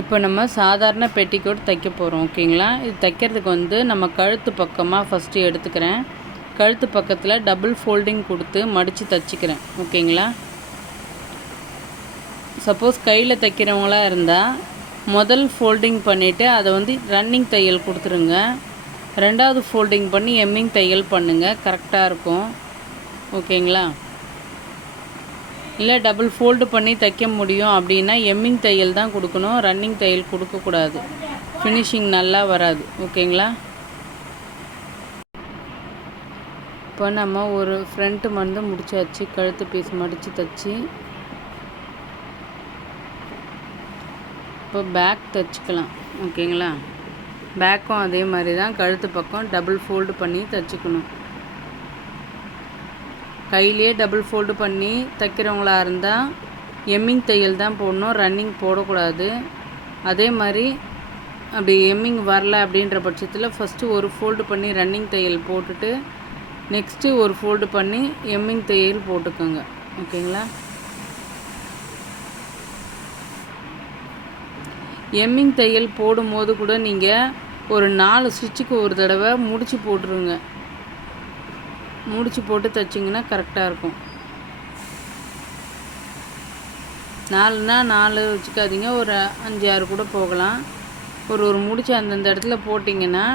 இப்போ நம்ம சாதாரண பெட்டிக்கோட் தைக்க போகிறோம். ஓகேங்களா? இது தைக்கிறதுக்கு நம்ம கழுத்து பக்கமாக ஃபஸ்ட்டு எடுத்துக்கிறேன். கழுத்து பக்கத்தில் டபுள் ஃபோல்டிங் கொடுத்து மடித்து தைச்சிக்கிறேன். ஓகேங்களா? சப்போஸ் கையில் தைக்கிறவங்களா இருந்தால் முதல் ஃபோல்டிங் பண்ணிவிட்டு அதை ரன்னிங் தையல் கொடுத்துருங்க. ரெண்டாவது ஃபோல்டிங் பண்ணி எம்மிங் தையல் பண்ணுங்கள். கரெக்டாக இருக்கும். ஓகேங்களா? இல்லை டபுள் ஃபோல்டு பண்ணி தைக்க முடியும் அப்படின்னா எம்மிங் தையல் தான் கொடுக்கணும். ரன்னிங் தையல் கொடுக்கக்கூடாது. ஃபினிஷிங் நல்லா வராது. ஓகேங்களா? இப்போ நம்ம ஒரு ஃப்ரண்ட்டு முடிச்சாச்சு. கழுத்து பீஸ் மடித்து தைச்சி இப்போ பேக் தைச்சிக்கலாம். ஓகேங்களா? பேக்கும் அதே மாதிரி தான் கழுத்து பக்கம் டபுள் ஃபோல்டு பண்ணி தைச்சிக்கணும். கையிலே டபுள் ஃபோல்டு பண்ணி தைக்கிறவங்களா இருந்தால் எம்மிங் தையல் தான் போடணும். ரன்னிங் போடக்கூடாது. அதே மாதிரி அப்படி எம்மிங் வரல அப்படின்ற பட்சத்தில் ஃபஸ்ட்டு ஒரு ஃபோல்டு பண்ணி ரன்னிங் தையல் போட்டுட்டு நெக்ஸ்ட்டு ஒரு ஃபோல்டு பண்ணி எம்மிங் தையல் போட்டுக்கோங்க. ஓகேங்களா? எம்மிங் தையல் போடும்போது கூட நீங்கள் ஒரு 4 ஸ்டிச்சுக்கு ஒரு தடவை முடிச்சு போட்டுருங்க. முடிச்சு போட்டு தைச்சிங்கன்னா கரெக்டாக இருக்கும். 4னா 4 வச்சுக்காதீங்க. ஒரு 5-6 கூட போகலாம். ஒரு முடிச்சு அந்தந்த இடத்துல போட்டிங்கன்னா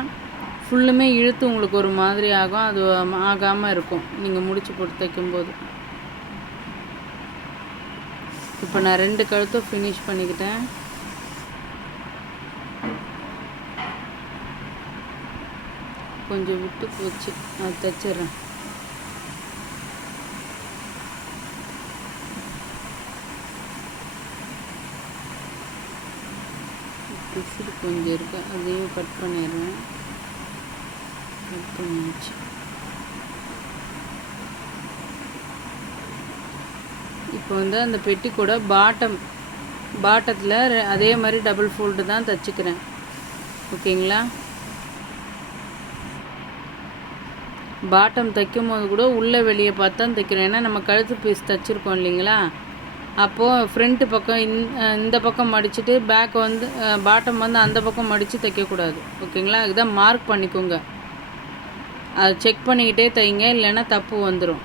ஃபுல்லுமே இழுத்து உங்களுக்கு ஒரு மாதிரி ஆகும். அது ஆகாமல் இருக்கும் நீங்கள் முடிச்சு போட்டு தைக்கும்போது. இப்போ நான் 2 கழுத்தும் ஃபினிஷ் பண்ணிக்கிட்டேன். கொஞ்சம் விட்டு போச்சு, அது தைச்சிட்றேன். பிசுறு கொஞ்சம் இருக்குது, அதையும் கட் பண்ணிடுவேன். கட் பண்ணிடுச்சு. இப்போ அந்த பெட்டி கூட பாட்டத்தில் அதே மாதிரி டபுள் ஃபோல்டு தான் தைச்சிக்கிறேன். ஓகேங்களா? பாட்டம் தைக்கும் போது கூட உள்ளே வெளியே பார்த்து தான் தைக்கிறோம். ஏன்னா நம்ம கழுத்து பீஸ் தைச்சிருக்கோம் இல்லைங்களா? அப்போது ஃப்ரண்ட்டு பக்கம் இந்த பக்கம் மடிச்சுட்டு பேக் பாட்டம் அந்த பக்கம் மடித்து தைக்கக்கூடாது. ஓகேங்களா? இதுதான் மார்க் பண்ணிக்கோங்க. அதை செக் பண்ணிக்கிட்டே தைங்க, இல்லைன்னா தப்பு வந்துடும்.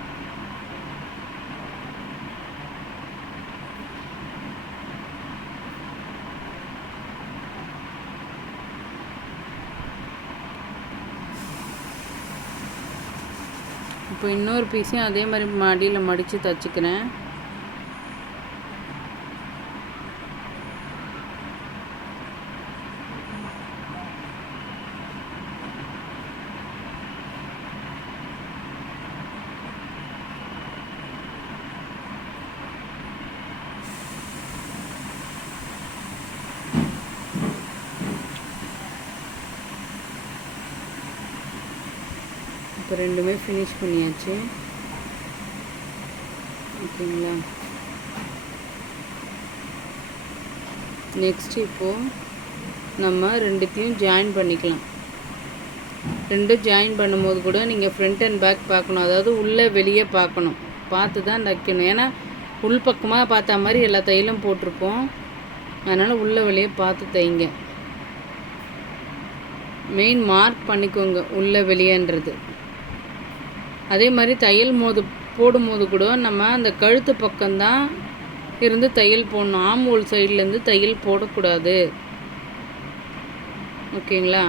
இப்போ இன்னொரு பீஸையும் அதே மாதிரி மடியில் மடித்து தைச்சிக்கிறேன். இப்போ ரெண்டுமே ஃபினிஷ் பண்ணியாச்சு. ஓகேங்களா? நெக்ஸ்ட் இப்போது நம்ம ரெண்டுத்தையும் ஜாயின் பண்ணிக்கலாம். ரெண்டும் ஜாயின் பண்ணும்போது கூட நீங்கள் ஃப்ரண்ட் அண்ட் பேக் பார்க்கணும். அதாவது உள்ளே வெளியே பார்க்கணும். பார்த்து தான் தைக்கணும். ஏன்னா உள் பக்கமாக பார்த்தா மாதிரி எல்லா தையலும் போட்டிருப்போம். அதனால் உள்ளே வெளியே பார்த்து தைங்க. மெயின் மார்க் பண்ணிக்கோங்க உள்ளே வெளியேன்றது. அதே மாதிரி தையல் போடும்போது கூட நம்ம அந்த கழுத்து பக்கம்தான் இருந்து தையல் போடணும். ஆம்ஹோல் சைட்லேருந்து தையல் போடக்கூடாது. ஓகேங்களா?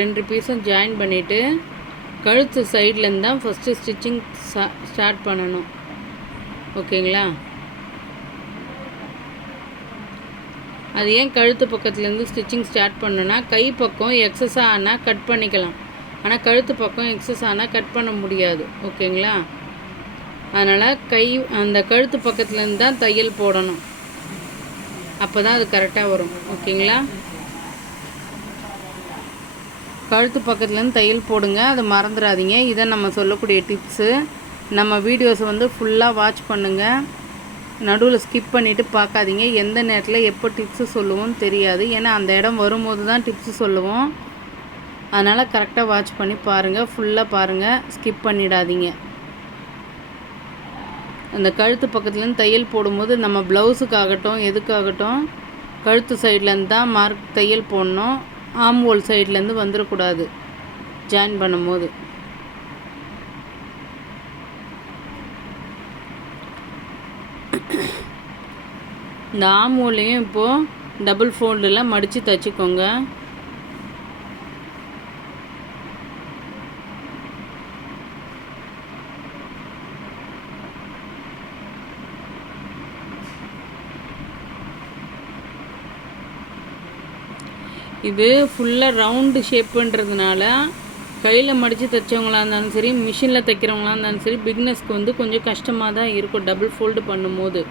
ரெண்டு பீஸும் ஜாயின் பண்ணிவிட்டு கழுத்து சைட்லேருந்து தான் ஃபஸ்ட்டு ஸ்டிச்சிங் ஸ்டார்ட் பண்ணணும். ஓகேங்களா? அது ஏன் கழுத்து பக்கத்துலேருந்து ஸ்டிச்சிங் ஸ்டார்ட் பண்ணணுன்னா கை பக்கம் எக்ஸஸ் ஆனால் கட் பண்ணிக்கலாம். ஆனால் கழுத்து பக்கம் எக்ஸஸ் ஆனால் கட் பண்ண முடியாது. ஓகேங்களா? அதனால் அந்த கழுத்து பக்கத்துலேருந்து தான் தையல் போடணும். அப்போ தான் அது கரெக்டாக வரும். ஓகேங்களா? கழுத்து பக்கத்துலேருந்து தையல் போடுங்க, அதை மறந்துடாதீங்க. இதை நம்ம சொல்லக்கூடிய டிப்ஸு. நம்ம வீடியோஸை ஃபுல்லாக வாட்ச் பண்ணுங்கள். நடுவில் ஸ்கிப் பண்ணிவிட்டு பார்க்காதீங்க. எந்த நேரத்தில் எப்போ டிப்ஸு சொல்லுவோம்னு தெரியாது. ஏன்னா அந்த இடம் வரும்போது தான் டிப்ஸு சொல்லுவோம். அதனால் கரெக்டாக வாட்ச் பண்ணி பாருங்கள். ஃபுல்லாக பாருங்கள், ஸ்கிப் பண்ணிடாதீங்க. அந்த கழுத்து பக்கத்துலேருந்து தையல் போடும்போது நம்ம ப்ளவுஸுக்காகட்டும் எதுக்காகட்டும் கழுத்து சைட்லேருந்து தான் மார்க் தையல் போடணும். ஆம் ஹோல் சைட்லேருந்து வந்துடக்கூடாது ஜாயின் பண்ணும்போது. இந்த ஆம் ஹோல்லையும் இப்போது டபுள் ஃபோல்டில் மடித்து தைச்சிக்கோங்க. இது ஃபுல்லாக ரவுண்டு ஷேப்புன்றதுனால கையில் மடித்து தைச்சவங்களாக இருந்தாலும் சரி, மிஷினில் தைக்கிறவங்களாக இருந்தாலும் சரி, பிக்னஸ்க்கு வந்து கொஞ்சம் கஷ்டமாக தான் இருக்கும் டபுள் ஃபோல்டு பண்ணும்போது.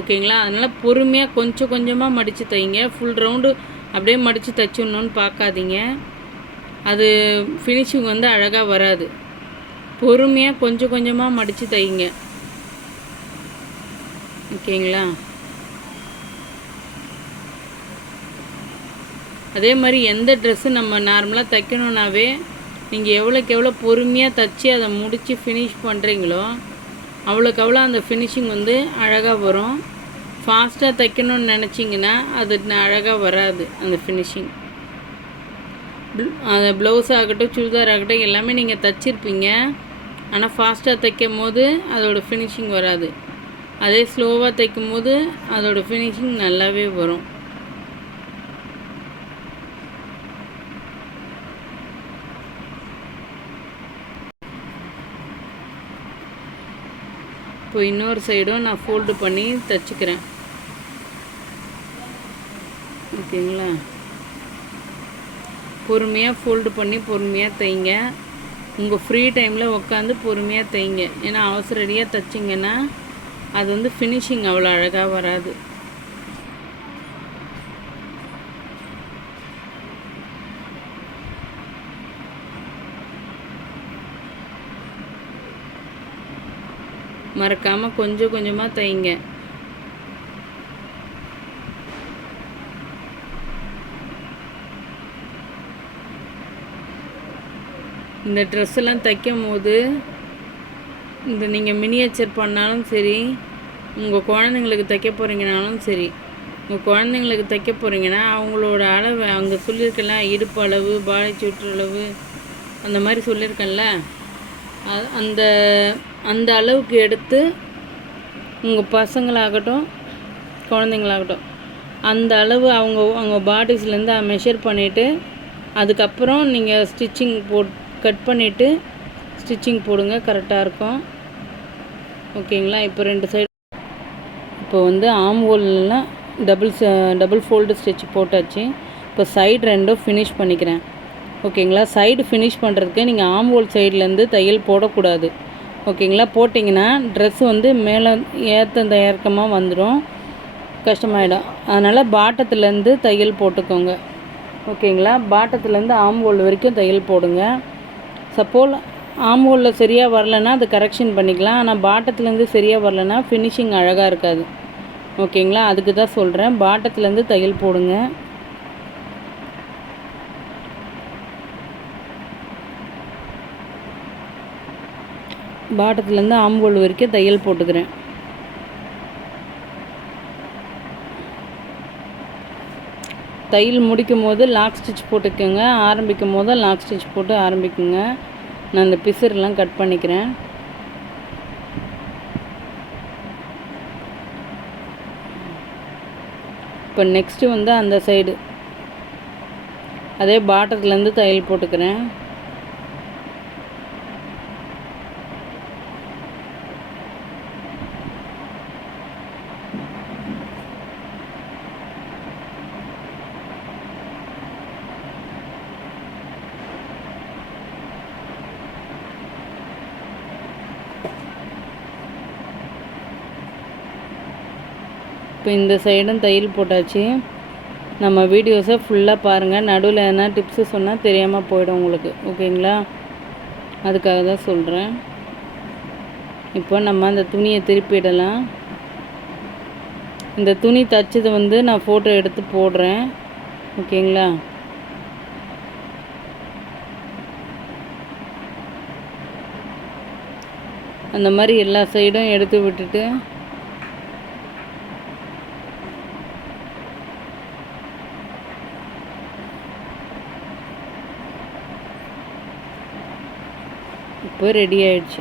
ஓகேங்களா? அதனால் பொறுமையாக கொஞ்சம் கொஞ்சமாக மடித்து தைங்க. ஃபுல் ரவுண்டு அப்படியே மடித்து தைச்சிடணுன்னு பார்க்காதீங்க. அது ஃபினிஷிங் வந்து அழகாக வராது. பொறுமையாக கொஞ்சம் கொஞ்சமாக மடித்து தைங்க. ஓகேங்களா? அதே மாதிரி எந்த ட்ரெஸ்ஸு நம்ம நார்மலாக தைக்கணுன்னாவே நீங்கள் எவ்வளோக்கு எவ்வளோ பொறுமையாக தைச்சி அதை முடித்து ஃபினிஷ் பண்ணுறீங்களோ அவ்வளோக்கு அவ்வளோ அந்த ஃபினிஷிங் வந்து அழகாக வரும். ஃபாஸ்ட்டாக தைக்கணும்னு நினச்சிங்கன்னா அது அழகாக வராது அந்த ஃபினிஷிங். அந்த ப்ளவுஸ் ஆகட்டும், சுடிதார் ஆகட்டும், எல்லாமே நீங்கள் தைச்சிருப்பீங்க. ஆனால் ஃபாஸ்ட்டாக தைக்கும் போது அதோடய ஃபினிஷிங் வராது. அதே ஸ்லோவாக தைக்கும் போது அதோடய ஃபினிஷிங் நல்லாவே வரும். இப்போ இன்னொரு சைடும் நான் ஃபோல்டு பண்ணி தைச்சிக்கிறேன். ஓகேங்களா? பொறுமையாக ஃபோல்டு பண்ணி பொறுமையாக தைங்க. உங்கள் ஃப்ரீ டைமில் உட்காந்து பொறுமையாக தைங்க. ஏன்னா அவசரடியாக தைச்சிங்கன்னா அது வந்து ஃபினிஷிங் அவ்வளோ அழகாக வராது. மறக்காமல் கொஞ்சம் கொஞ்சமாக தைங்க. இந்த ட்ரெஸ்ஸெல்லாம் தைக்கும் போது இந்த நீங்கள் மினியேச்சர் பண்ணாலும் சரி, உங்கள் குழந்தைங்களுக்கு தைக்க போகிறீங்கனாலும் சரி, உங்கள் குழந்தைங்களுக்கு தைக்க போகிறீங்கன்னா அவங்களோட அளவு அங்கே சொல்லியிருக்கல, இடுப்பு அளவு, பாடி சுற்றளவு, அந்த மாதிரி சொல்லியிருக்கேன்ல, அந்த அந்த அளவுக்கு எடுத்து உங்கள் பசங்களாகட்டும் குழந்தைங்களாகட்டும் அந்த அளவு அவங்க பாடிஸ்லேருந்து மெஷர் பண்ணிவிட்டு அதுக்கப்புறம் நீங்கள் ஸ்டிச்சிங் கட் பண்ணிவிட்டு ஸ்டிச்சிங் போடுங்க. கரெக்டாக இருக்கும். ஓகேங்களா? இப்போ 2 சைடு இப்போ வந்து ஆம் ஹோல்லாம் டபுள் ஃபோல்டு ஸ்டிச் போட்டாச்சு. இப்போ சைடு 2 ஃபினிஷ் பண்ணிக்கிறேன். ஓகேங்களா? சைடு ஃபினிஷ் பண்ணுறதுக்கு நீங்கள் ஆம் ஹோல் சைட்லேருந்து தையல் போடக்கூடாது. ஓகேங்களா? போட்டிங்கன்னா ட்ரெஸ் வந்து மேலே இறக்கமாக வந்துடும், கஷ்டமாயிடும். அதனால் பாட்டத்துலேருந்து தையல் போட்டுக்கோங்க. ஓகேங்களா? பாட்டத்துலேருந்து ஆம் ஹோல் வரைக்கும் தையல் போடுங்க. சப்போஸ் ஆம் ஹோலில் சரியாக வரலைன்னா அது கரெக்ஷன் பண்ணிக்கலாம். ஆனால் பாட்டத்துலேருந்து சரியாக வரலைன்னா ஃபினிஷிங் அழகாக இருக்காது. ஓகேங்களா? அதுக்கு தான் சொல்கிறேன், பாட்டத்துலேருந்து தையல் போடுங்க. பாட்டத்துலேருந்து ஆம் ஹோல் வரைக்கும் தையல் போட்டுக்கிறேன். தையல் முடிக்கும் போது லாக் ஸ்டிச் போட்டுக்கோங்க. ஆரம்பிக்கும் போது லாக் ஸ்டிச் போட்டு ஆரம்பிக்குங்க. நான் இந்த பிசர்லாம் கட் பண்ணிக்கிறேன். இப்போ நெக்ஸ்ட்டு வந்து அந்த சைடு அதே பாட்டத்துலேருந்து தையல் போட்டுக்கிறேன். இப்போ இந்த சைடும் தையல் போட்டாச்சு. நம்ம வீடியோஸை ஃபுல்லாக பாருங்கள். நடுவில் எதனா டிப்ஸு சொன்னால் தெரியாமல் போயிடும் உங்களுக்கு. ஓகேங்களா? அதுக்காக தான் சொல்கிறேன். இப்போ நம்ம அந்த துணியை திருப்பிடலாம். இந்த துணி தைச்சதை வந்து நான் ஃபோட்டோ எடுத்து போடுறேன். ஓகேங்களா? அந்த மாதிரி எல்லா சைடும் எடுத்து விட்டுட்டு இப்போ ரெடி ஆயிடுச்சு.